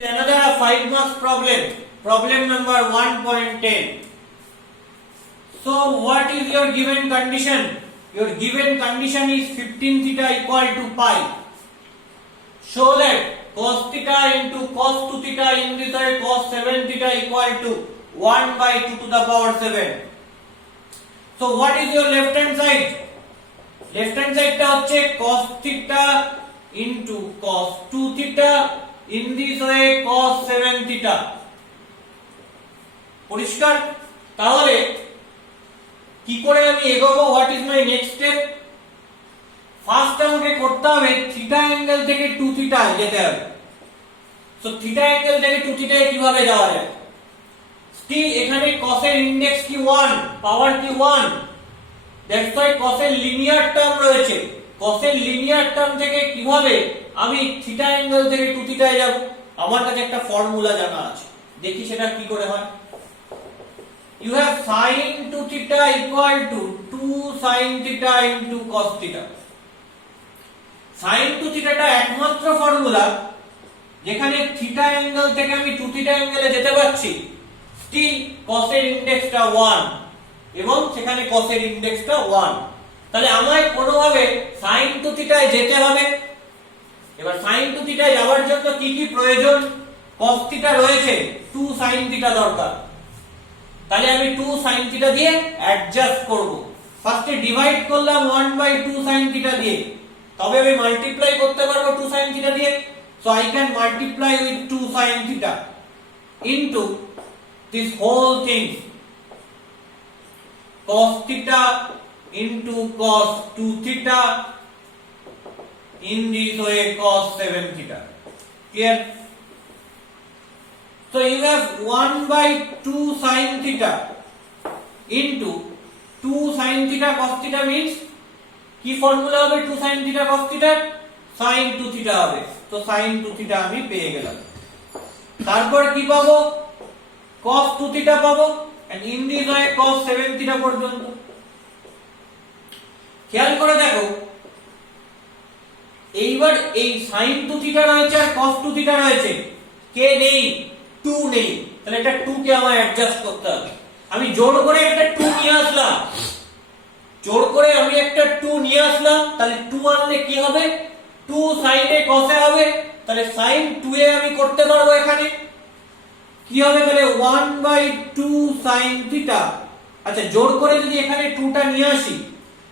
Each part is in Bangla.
Another 5 marks problem number 1.10. So what is your given condition? Your given condition is 15 theta equal to pi. Show that cos theta into cos 2 theta in this way cos 7 theta equal to 1 by 2 to the power 7. So what is your left hand side? Left hand side টা হচ্ছে cos theta into cos 2 theta in this way cos 7 theta. পরিষ্কার? তাহলে কি করে আমি এগোবো? What is my next step? First আমাকে করতে হবে থিটা অ্যাঙ্গেল থেকে 2 থিটা যেতে হবে। সো থিটা অ্যাঙ্গেল থেকে 2 থিটায় কিভাবে যাওয়া যায়? স্টিল এখানে cos এর ইনডেক্স কি 1, পাওয়ার কি 1, দ্যাটস ওয়াই cos এর লিনিয়ার টার্ম রয়েছে। cos এর লিনিয়ার টার্ম থেকে কিভাবে আমি থিটা অ্যাঙ্গেল থেকে 2 থিটায় যাব? আমার কাছে একটা ফর্মুলা জানা আছে, দেখি সেটা কি করে হয়। You have sin 2 theta equal to 2 sin theta into cos theta. sin 2 theta টা একমাত্র ফর্মুলা যেখানে থিটা অ্যাঙ্গেল থেকে আমি 2 থিটা অ্যাঙ্গেলে যেতে পারছি। স্টিল cos এর ইনডেক্সটা 1 এবং সেখানে cos এর ইনডেক্সটা 1। তাহলে আমায় কোনোভাবে sin 2 থিটায় যেতে হবে। এবার sin 2 থিটায় যাওয়ার জন্য কি কি প্রয়োজন? cos থিটা রয়েছে, 2 sin থিটা দরকার। তাহলে আমি 2 sin থিটা দিয়ে অ্যাডজাস্ট করব। ফার্স্টে ডিভাইড করলাম 1 বাই 2 sin থিটা দিয়ে, তবে আমি মাল্টিপ্লাই করতে পারবো 2 sin থিটা দিয়ে। So I can multiply with 2 sin theta into this whole thing cos theta into cos 2 theta in this way cos 7 theta. Clear? So you have 1 by 2 sin theta into 2 sin theta cos theta means কি ফর্মুলা হবে 2 sin theta cos theta? sin 2 theta হবে। তো sin 2 theta আমি পেয়ে গেলাম। তারপর কি পাবো? cos 2 theta পাবো and in this way cos 7 theta পর্যন্ত। খেয়াল করে দেখো, এইবার এই sin 2 theta রয়েছে আর cos 2 theta রয়েছে, কে নেই? 2 নেই। তাহলে এটা 2 কে আমায় অ্যাডজাস্ট করতে হবে। আমি জোর করে একটা 2 নিয়ে আসলাম, তাহলে 2 আনলে কি হবে? 2 sin এ cos এ হবে, তাহলে sin 2 এ আমি করতে পারবো। এখানে কি হবে? তাহলে 1 by 2 sin theta। আচ্ছা, জোর করে যদি এখানে 2 টা নিয়ে আসি,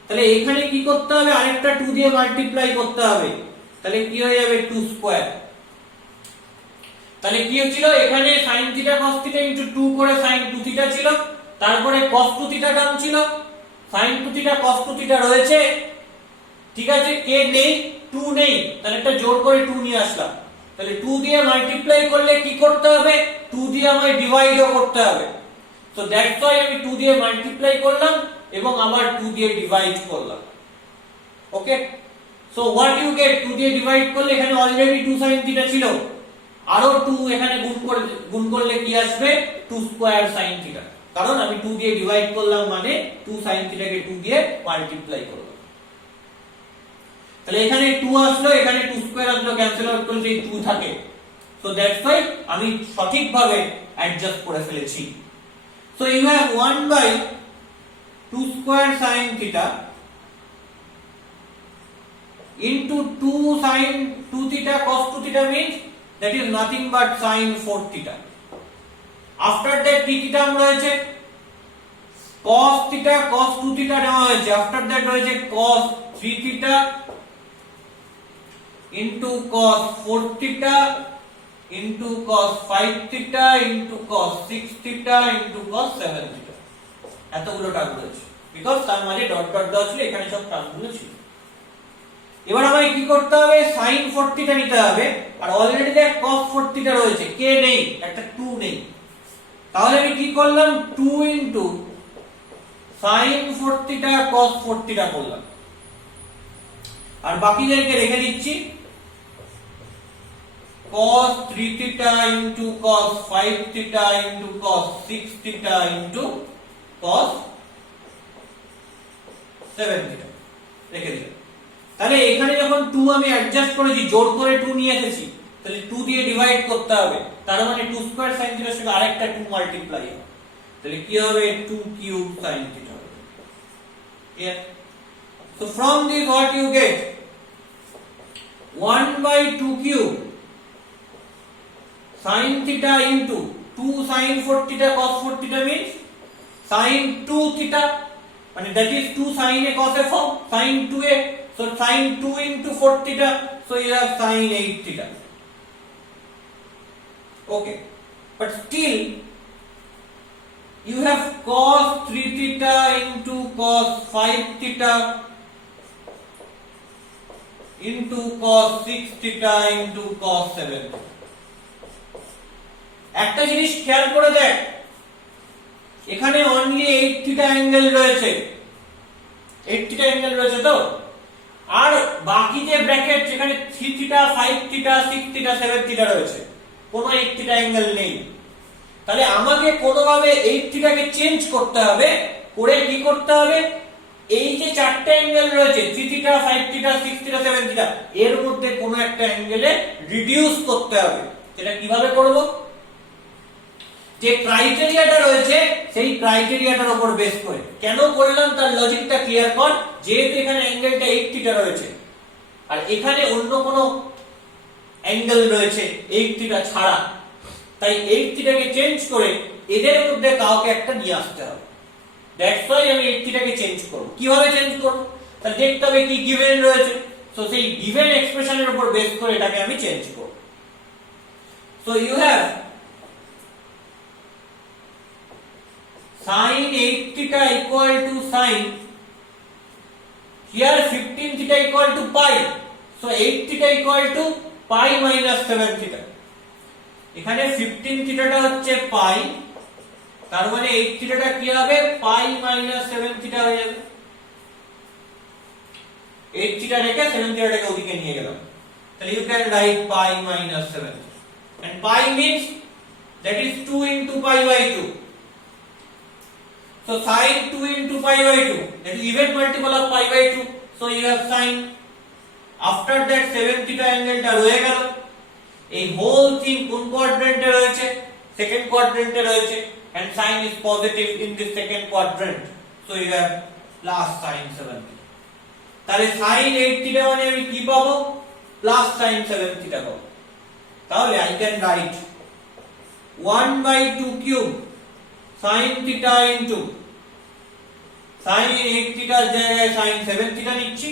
তাহলে এখানে কি করতে হবে? আরেকটা 2 দিয়ে মাল্টিপ্লাই করতে হবে, তাহলে কি হয়ে যাবে? 2 স্কয়ার। তাহলে কি হচ্ছিল? এখানে sin theta cos theta into 2 করে sin 2 theta ছিল, তারপরে cos 2 theta টার্ম ছিল, sin 2 theta cos 2 theta রয়েছে, ঠিক আছে, কে নেই? 2 নেই। তাহলে একটা জোর করে 2 নিয়ে আসলাম, তাহলে 2 দিয়ে মাল্টিপ্লাই করলে কি করতে হবে? 2 দিয়ে আমায় ডিভাইডও করতে হবে। সো দ্যাটস ওয়াই আমি 2 দিয়ে মাল্টিপ্লাই করলাম এবং আবার 2 দিয়ে ডিভাইড করলাম। ওকে, সো হোয়াট ইউ গেট? 2 দিয়ে ডিভাইড করলে এখানে অলরেডি 2 sin theta ছিল, আরো 2 এখানে গুণ করলে কি আসবে? 2 স্কয়ার sin theta। কারণ আমি 2 দিয়ে ডিভাইড করলাম মানে 2 sin theta কে 2 দিয়ে মাল্টিপ্লাই করলাম। তাহলে এখানে 2 আসলো, এখানে 2 স্কয়ার আসলো, ক্যান্সেল আউট করলে 2 থাকে। সো দ্যাটস ওয়াই আমি সঠিকভাবে অ্যাডজাস্ট করে ফেলেছি। So you have 1 by 2 square sin theta into 2 sin 2 theta cos 2 theta means that is nothing but sin 4 theta. After that কি কি টার্ম রয়েছে? cos theta cos 2 theta নেওয়া হয়েছে, after that রয়েছে cos 3 theta into cos 4 theta into cos 5 theta into cos 6 theta into cos 7 theta। এতগুলো টার্ম রয়েছে বিকজ তার মাঝে ডট ডট দেওয়া ছিল, এখানে সব টার্মগুলো ছিল। এবার আমায় কি করতে হবে? sin 4 theta নিতে হবে, আর অলরেডি দেখ cos 4 theta রয়েছে, কে নেই? একটা 2 নেই। তাহলে আমি কি করলাম? 2 into sin 4 theta cos 4 theta করলাম, আর বাকিদেরকে রেখে দিচ্ছি। cos 3 theta into cos 5 theta into cos 6 theta into cos 7 theta রেখে দিলাম। তাহলে এখানে যখন 2 আমি অ্যাডজাস্ট করেছি, জোর করে 2 নিয়ে এসেছি, তাহলে 2 দিয়ে ডিভাইড করতে হবে, তার মানে 2 স্কয়ার sin থিটার সঙ্গে আরেকটা 2 মাল্টিপ্লাই হবে, তাহলে কি হবে 2 কিউব sin থিটা হবে। Clear? So from this what you get 1 by 2 cube sin theta into 2 sin 4 theta cos 4 theta means sin 2 theta, মানে that is 2 sin a cos a form sin 2a, so sin 2 into 4 theta, so you have sin 8 theta. Okay, but still you have cos 3 theta into cos 5 theta into cos 6 theta into cos 7 theta. একটা জিনিস খেয়াল করে দেখ, এখানে অনলি 8 থিটা অ্যাঙ্গেল রয়েছে, 8 থিটা অ্যাঙ্গেল রয়েছে তো, আর বাকি যে ব্র্যাকেট যেখানে 3 থিটা 5 থিটা 6 থিটা 7 থিটা রয়েছে, কোনো 8 থিটা অ্যাঙ্গেল নেই। তাহলে আমাকে কোনোভাবে 8 থিটাকে চেঞ্জ করতে হবে, করে কি করতে হবে, এই যে চারটে অ্যাঙ্গেল রয়েছে 3 থিটা 5 থিটা 6 থিটা 7 থিটা, এর মধ্যে কোনো একটা অ্যাঙ্গেলে রিডিউস করতে হবে। এটা কিভাবে করব, যে ক্রাইটেরিয়াটা রয়েছে সেই ক্রাইটেরিয়াটার উপর বেস করে। কেন করলাম তার লজিকটা ক্লিয়ার কর। যেহেতু এখানে অ্যাঙ্গেলটা 8 থিটা রয়েছে আর এখানে অন্য কোনো অ্যাঙ্গেল রয়েছে 8 থিটা ছাড়া, তাই 8 থিটাকে চেঞ্জ করে এদের মধ্যে কাউকে একটা নিয়ে আসতে হবে। দ্যাটস ওয়াই আমি 8 থিটাকে চেঞ্জ করব। কিভাবে চেঞ্জ করব, তাহলে দেখতে হবে কি গিভেন রয়েছে, সো সেই গিভেন এক্সপ্রেশনের উপর বেস করে এটাকে আমি চেঞ্জ করব। So you have sin 8 theta equal to sin, here 15 theta equal to pi, so 8 theta equal to pi minus 7 theta, এখানে 15 থিটাটা হচ্ছে পাই, তার মানে 8 থিটাটা কি হবে পাই minus 7 থিটা হয়ে যাবে। 8 থিটা রেখে 7 থিটাটাকে ওদিকে নিয়ে গেলাম, তাহলে you can write pi minus 7 and pi means that is 2 into pi by 2. So sin 2 into pi by 2, that is even multiple of pi by 2, so you have sin. After that 7 theta angle টা রয়ে গেল। এই whole thing কোন কোয়াড্রেন্টে রয়েছে, সেকেন্ড কোয়াড্রেন্টে রয়েছে, and sin is positive in the second quadrant, so you have plus sin 7 theta. তাহলে sin 8 theta মানে আমি কি পাবো, plus sin 7 theta পাবো। তাহলে I can write 1 by 2 cube sin theta into sin 8 theta জায়গায় sin 7 theta নিচ্ছি।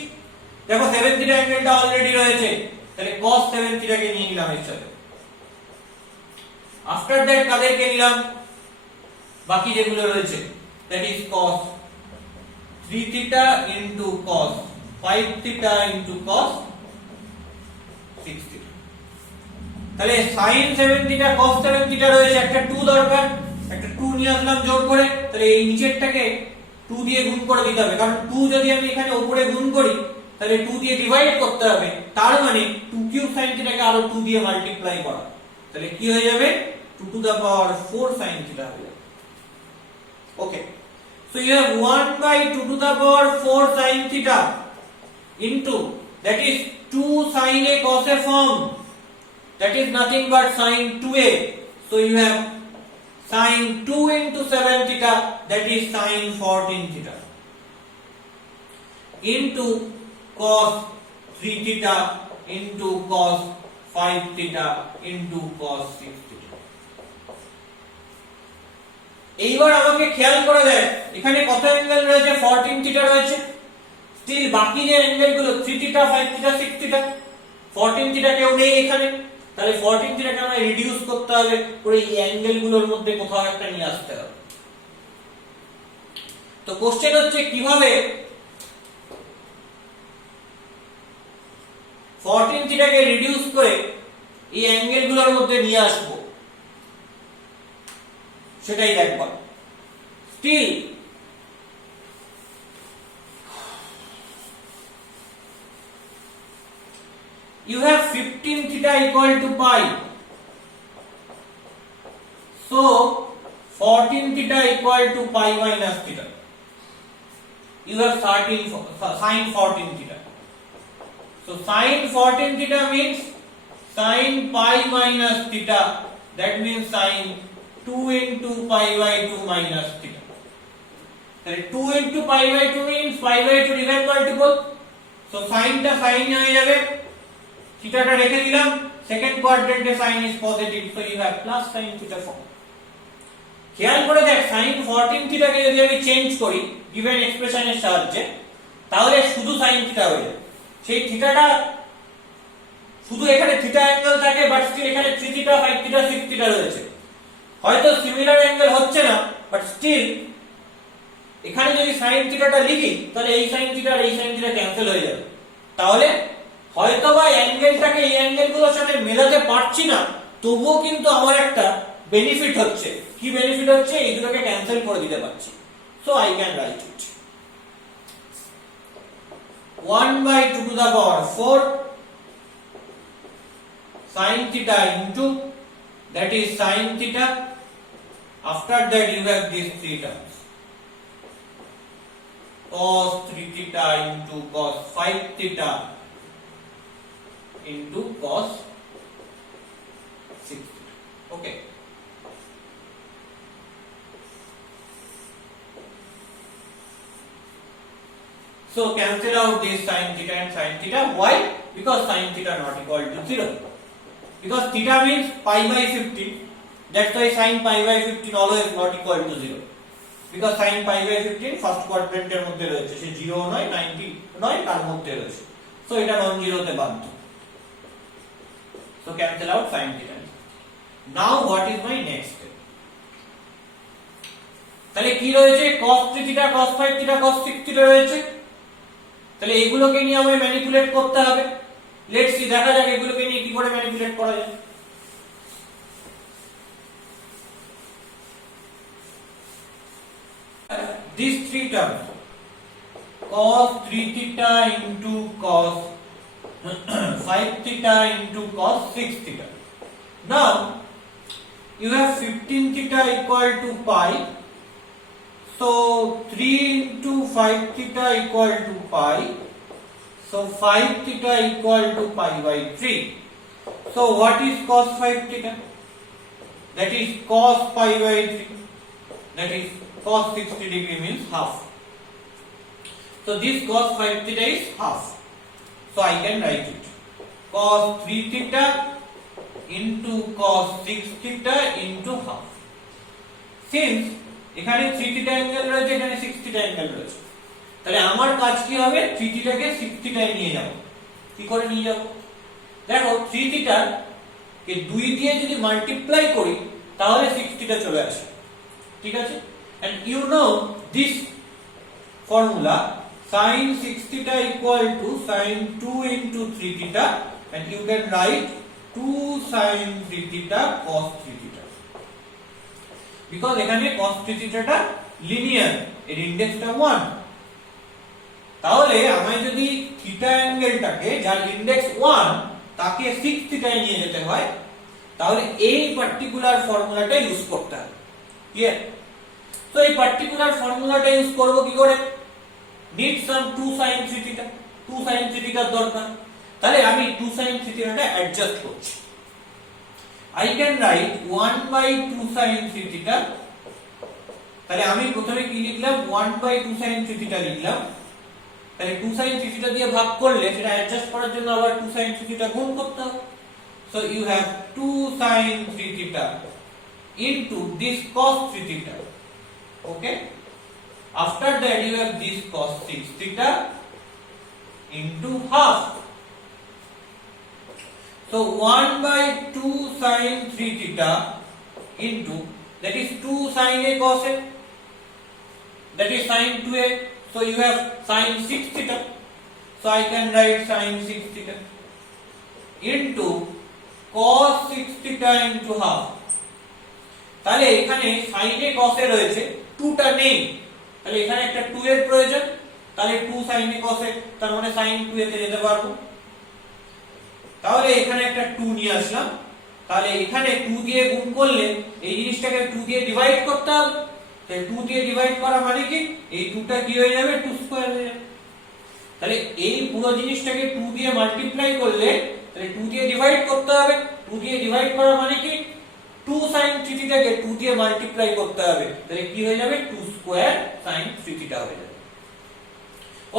দেখো 7 theta অ্যাঙ্গেলটা অলরেডি রয়েছে, তাহলে cos 7 theta কে নিয়ে নিলাম এর সাথে। আফটার দ্যাট কাদেরকে নিলাম, বাকি যেগুলো রয়েছে, that is cos 3 theta into cos 5 theta into cos 6 theta। তাহলে sin 7 theta cos 7 theta রয়েছে, একটা 2 দরকার, একটা 2 নিয়ে আসলাম যোগ করে, তাহলে এই নিচেরটাকে 2 দিয়ে গুণ করে দিতে হবে, কারণ 2 যদি আমি এখানে উপরে গুণ করি তাহলে 2 দিয়ে ডিভাইড করতে হবে, তার মানে 2 কিউব sin θ কে আরো 2 দিয়ে মাল্টিপ্লাই করা, তাহলে কি হয়ে যাবে 2 টু দা পাওয়ার 4 sin θ হয়ে যাবে। ওকে, so you have 1 by 2 to the power 4 sin θ into that is 2 sin a cos a form, that is nothing but sin 2a, so you have sin 2 into 7 theta, that is sin 14 theta, into cos 3 theta into cos 5 theta into cos 6 theta। এইবার আমাকে খেয়াল করে দেখ, এখানে কত অ্যাঙ্গেল রয়েছে, 14 থিটা রয়েছে। স্টিল বাকি যে অ্যাঙ্গেল গুলো 3 থিটা 5 থিটা 6 থিটা, 14 থিটা কেউ নেই এখানে, তাহলে 14 থিটাকে আমরা রিডিউস করতে হবে, করে এই অ্যাঙ্গেল গুলোর মধ্যে কোথাও একটা নিয়ে আসতে হবে। তো কোশ্চেন হচ্ছে কিভাবে 14 থিটাকে রিডিউস করে এই অ্যাঙ্গেল গুলোর মধ্যে নিয়ে আসবো, সেটাই দেখবা। Still you have 15 theta equal to pi, so 14 theta equal to pi minus theta, you have 13 sin 14 theta, so sin 14 theta means sin pi minus theta, that means sin 2 into pi by 2 minus theta. 2 into pi by 2 means pi by 2 divine multiple, so sin টা sin হয়ে যাবে, theta টা রেখে দিলাম, second কোয়াড্রেন্টে sin is positive, so you have plus sin theta form. খেয়াল করে দেখ sin 14 থিটা কে যদি আমি চেঞ্জ করি given এক্সপ্রেশনের সাহায্যে, তাহলে শুধু sin থিটা হয়ে যাবে। সেই থিটাটা শুধু এখানে থিটা অ্যাঙ্গেল থাকে, বাট স্টিল এখানে 3 থিটা 5 থিটা 6 থিটা রয়েছে, হয়তো সিমিলার অ্যাঙ্গেল হচ্ছে না, বাট স্টিল এখানে যদি sin থিটাটা লিখি তাহলে এই sin থিটা আর এই sin থিটা ক্যান্সেল হয়ে যাবে। তাহলে হয়তোবা অ্যাঙ্গেলটাকে এই অ্যাঙ্গেলগুলোর সাথে মেলাতে পারছি না, তবুও কিন্তু আমার একটা বেনিফিট হচ্ছে। কি বেনিফিট হচ্ছে? এই দুটোকে ক্যান্সেল করে দিতে পারছি। So I can write it 1/2 to the power 4 sin theta into, that is sin theta, after that you have these three terms, cos 3 theta into cos 5 theta into cos 6 theta. Okay, so cancel out this sin theta and sin theta. Why? Because sin theta not equal to 0, because theta means pi by 15, that's why sin pi by 15 always not equal to 0, because sin pi by 15 first কোয়াড্রেন্টের মধ্যে রয়েছে, সে 0 নয় 90 নয়, তার মধ্যে রয়েছে, সো এটা নন জিরোতে বাধ্য। So cancel out sin theta. Now what is my next step? তাহলে কি রয়েছে? cos 3 theta, cos 5 theta, cos 6 theta রয়েছে। তাহলে এগুলোকে নিয়ে আমায় ম্যানিপুলেট করতে হবে। লেটস সি, দেখা যাক এগুলোকে নিয়ে কি করে ম্যানিপুলেট করা যায়। These three terms, cos 3 theta into cos 5 theta into cos 6 theta. Now you have 15 theta equal to pi, so 3 into 5 theta equal to pi, so 5 theta equal to pi by 3. So what is cos 5 theta? That is cos pi by 3, that is cos 60 degree means half. So this cos 5 theta is half, so I can write it cos 3 theta into cos 6 theta into half. Since এখানে 3 থিটা অ্যাঙ্গেল রয়েছে, এখানে 6 থিটা অ্যাঙ্গেল রয়েছে, তাহলে আমার কাজ কি হবে? 3 থিটাকে 6 থিটায় নিয়ে যাব। কি করে নিয়ে যাব? দেখো 3 থিটা কে 2 দিয়ে যদি মাল্টিপ্লাই করি তাহলে 6 থিটা চলে আসে, ঠিক আছে? And you know this formula, sin 6 theta equal to sin 2 into 3 theta, and you can write 2 sin 3 theta cos 3 theta, because এখানে cos 3 theta টা লিনিয়ার, এর ইনডেক্সটা 1। তাহলে আমায় যদি থিটা অ্যাঙ্গেলটাকে যার ইনডেক্স 1 তাকে 6 থিটায় নিয়ে যেতে হয়, তাহলে এই পার্টিকুলার ফর্মুলাটা ইউজ করতে হবে। ক্লিয়ার? তো এই পার্টিকুলার ফর্মুলাটা ইউজ করব কি করে? need some 2 sin 3 theta, 2 sin 3 theta দরকার। তাহলে আমি 2 sin 3 theta টা অ্যাডজাস্ট করছি। I can write 1/2 sin 3 theta, তাহলে আমি প্রথমে কি লিখলাম? 1/2 sin 3 theta লিখলাম। তাহলে 2 sin 3 theta দিয়ে ভাগ করলে সেটা অ্যাডজাস্ট করার জন্য আবার 2 sin 3 theta গুণ করতে হবে। So you have 2 sin 3 theta into this cos 3 theta. Okay, after that you have this cos 6 theta into half, so 1/2 sin 3 theta into, that is 2 sin a cos a, that is sin 2a, so you have sin 6 theta, so I can write sin 6 theta into cos 6 theta into half. তাহলে এখানে sin a cos a রয়েছে, 2 টা নেই, তাহলে এখানে একটা 2 এর প্রয়োজন, তাহলে 2 sin a cos a, তার মানে sin 2a তে যেতে পারবো। তাহলে এখানে একটা 2 নিয়ে আসলাম, তাহলে এখানে 2 দিয়ে গুণ করলে এই জিনিসটাকে 2 দিয়ে ডিভাইড করতে হবে, তাহলে 2 দিয়ে ডিভাইড করা মানে কি? এই 2 টা কি হয়ে যাবে? 2 স্কয়ার হয়ে যাবে। তাহলে এই পুরো জিনিসটাকে 2 দিয়ে মাল্টিপ্লাই করলে তাহলে 2 দিয়ে ডিভাইড করতে হবে। 2 দিয়ে ডিভাইড করা মানে কি 2 sin 3 θ কে 2 দিয়ে মাল্টিপ্লাই করতে হবে, তাহলে কি হয়ে যাবে 2 স্কয়ার sin 3 θ হয়ে যাবে।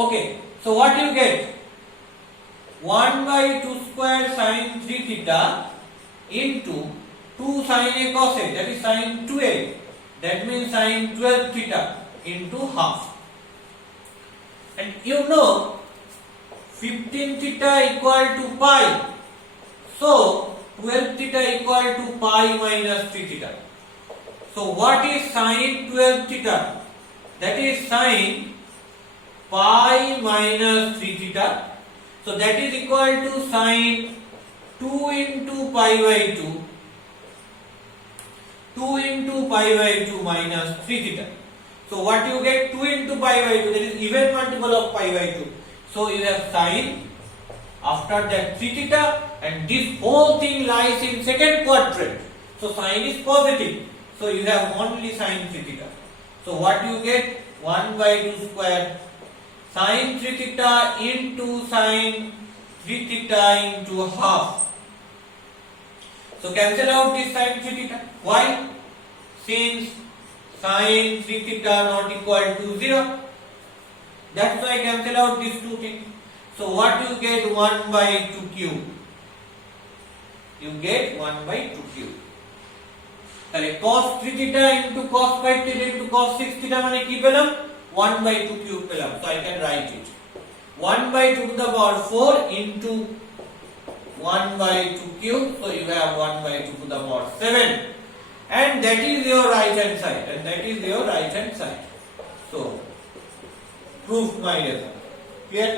Okay, so what you get 1/2 square sin 3 theta into 2 sin a cos a, that is sin 2a, that means sin 12 theta into half. And you know 15 theta equal to pi, so 12 theta equal to pi minus 3 theta. So what is sin 12 theta? That is sin pi minus 3 theta. So that is equal to sin 2 into pi by 2, 2 into pi by 2 minus 3 theta. So what you get 2 into pi by 2, that is even multiple of pi by 2. So you have sin, after that 3 theta, and this whole thing lies in second quadrant. So sin is positive. So you have only sin 3 theta. So what you get 1/2 square sin 3 theta into sin 3 theta into half. So cancel out this sin 3 theta. Why? Since sin 3 theta not equal to 0. That's why cancel out these two things. So what you get 1/2 cube. You get 1/2 cube. তাহলে cos 3 theta into cos 5 theta into cos 6 theta মানে কি পেলাম 1/2 cube পেলাম। So I can write it 1/2 to the power 4 into 1/2 cube, so you have 1/2 to the power 7, and that is your right hand side, and that is your right hand side. So proof my lesson. Clear?